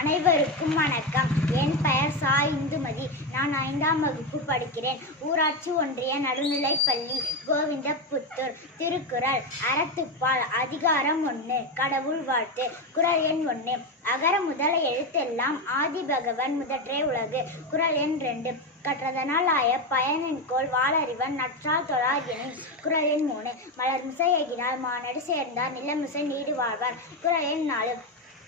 அனைவருக்கும் வணக்கம். என் பெயர் சா. இந்துமதி. நான் 5ஆம் வகுப்பு படிக்கிறேன். ஊராட்சி ஒன்றிய நடுநிலைப்பள்ளி, கோவிந்தபுத்தூர். திருக்குறள். அறத்துப்பால். அதிகாரம் 1. கடவுள் வாழ்த்து. குறள் எண் 1. அகர முதல எழுத்தெல்லாம் ஆதிபகவன் முதற்றே உலகு. குறள் எண் 2. கற்றதனால் ஆய பயனின்கோள் வாளறிவன் நற்றால் தொழாதெனின். குறள் எண் 3. மலர்மிசை எகினால் மானடி சேர்ந்தார் நிலமிசை நீடு வாழ்வார். குறள் எண் 4.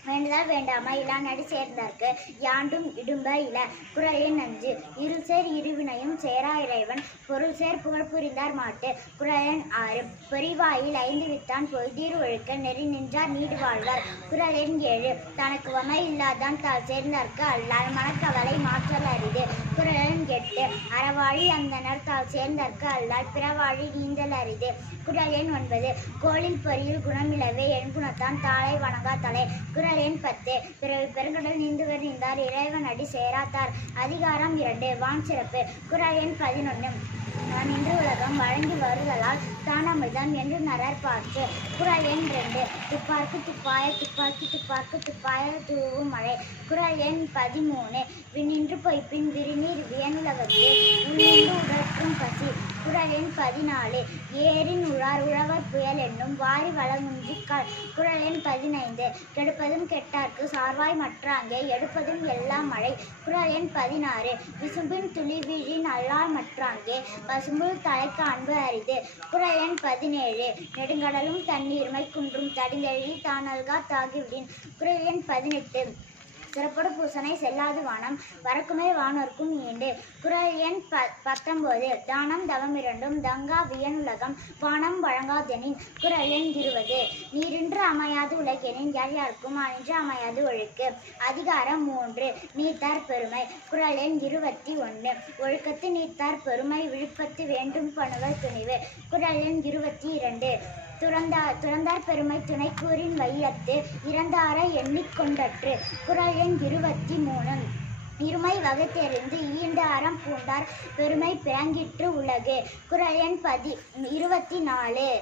வேண்டுதல் வேண்டாமை இலா நடி சேர்ந்தார்க்கு யாண்டும் இடும்ப இல. குறள் எண் 5. இருள் சேர் இருவினையும் சேரா இறைவன் பொருள் சேர் புகழ் புரிந்தார் மாட்டு. குறள் எண் 6. பொறிவாயில் 5 வித்தான் பொய்தீர் ஒழுக்க நெறி நின்றார் நீடு வாழ்வார். குறள் எண் 7. தனக்கு வமை இல்லாதான் தாழ் சேர்ந்தார்க்கு அல்லால் மனக்கவலை மாற்றல் அரிது. குறள் எண் 8. அறவாழி அந்தனர் தாழ் சேர்ந்தார்க்கு அல்லால் பிறவாழி நீந்தல் அரிது. குறள் எண் 9. கோளில் பொறியில் குணமிலவே என் குணத்தான் தாளை வணங்கா தலை. குறள் எண் 10. பிறவி பெருங்கடல் நீந்துவர் நீந்தார் இறைவன் அடி சேராதார். அதிகாரம் 2. வான் சிறப்பு. குறள் எண் 11. நின்று உலகம் வழங்கி வருதலால் தானமிழ்தம் என்று நரர் பார்த்து. குறள் எண் 2. துப்பார்க்கு துப்பாய துப்பாக்கி துப்பார்க்கு துப்பாய தூவும் மழை. குறள் எண் 13. விண்ணின்று பொய்ப்பின் விரிநீர் வியனுலகத்து உள்ளின்று உடற்றும் பசி. குறள் எண் 14. ஏரின் உழார் உழவர் புயல் என்னும் வாரி வளமுன்றிக்கால். குறள் எண் 15. கெடுப்பதும் கெட்டார்க்கு சார்வாய் மற்றாங்கே எடுப்பதும் எல்லாம் மழை. குறள் எண் 16. விசும்பின் துளி வீழின் அல்லால் மற்றாங்கே பசும்புல் தலைக்கு அன்பு அரிது. குறள் எண் 17. நெடுங்கடலும் தண்ணீர்மை குன்றும் தடிந்தெழி தானல்கா தாகிவிடின். குறள் எண் 18. சிறப்பொடு பூசனை செல்லாது வானம் வரக்குமே வானோர்க்கும் ஈண்டு. குறள் எண் 19. தானம் தவம் இரண்டும் தங்கா வியனுலகம் வானம் வழங்காதெனின். குறள் எண் 20. நீரின்று அமையாது உலகெனின் யார் யாருக்கும் அனின்று அமையாது ஒழுக்கு. அதிகாரம் 3. நீத்தார் பெருமை. குறள் எண் 21. ஒழுக்கத்து நீத்தார் பெருமை விழுப்பத்து வேண்டும் பணுவல் துணிவு. குறள் எண் 22. துறந்தார் பெருமை துணைக்கூறின் வையத்து இறந்தார எண்ணிக்கொண்டற்று. குறள் எண் 23. இருமை வகைத்தெறிந்து ஈண்ட அறம் பூண்டார் பெருமை பிறங்கிற்று உலகு. குறள் எண் 24.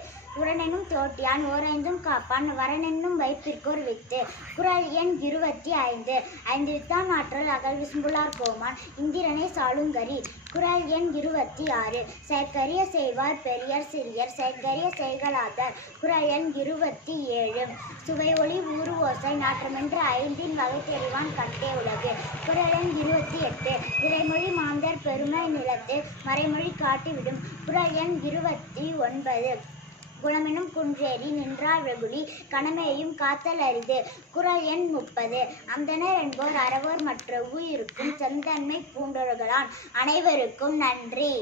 உரனெனும் தோட்டியான் ஓரைந்தும் காப்பான் வரனென்னும் வைப்பிற்கோர் வித்து. குறள் எண் 25. 5 வித்தான் ஆற்றல் அகல் விசும்புலார் கோமான் இந்திரனை சாளுங்கரி. குறள் எண் 26. செயற்கரிய செய்வார் பெரியர் சிறியர் செயற்கரிய செய்களாதார். குறள் எண் 27. சுவை ஒளி ஊறு ஓசை நாற்றமென்று 5 வகை தெரிவான் கட்டே உலகு. குறள் எண் 28. இறைமொழி மாந்தர் பெருமை நிலத்து மறைமொழி காட்டிவிடும். குறள் எண் 29. குளமெனும் குன்றேறி நின்றார் வெகுளி கணமேயும் காத்தல் அரிது. குறள் எண் 30. அந்தணர் என்போர் அறவோர் மற்ற உயிருக்கும் செந்தன்மை பூண்டொழுகலான். அனைவருக்கும் நன்றி.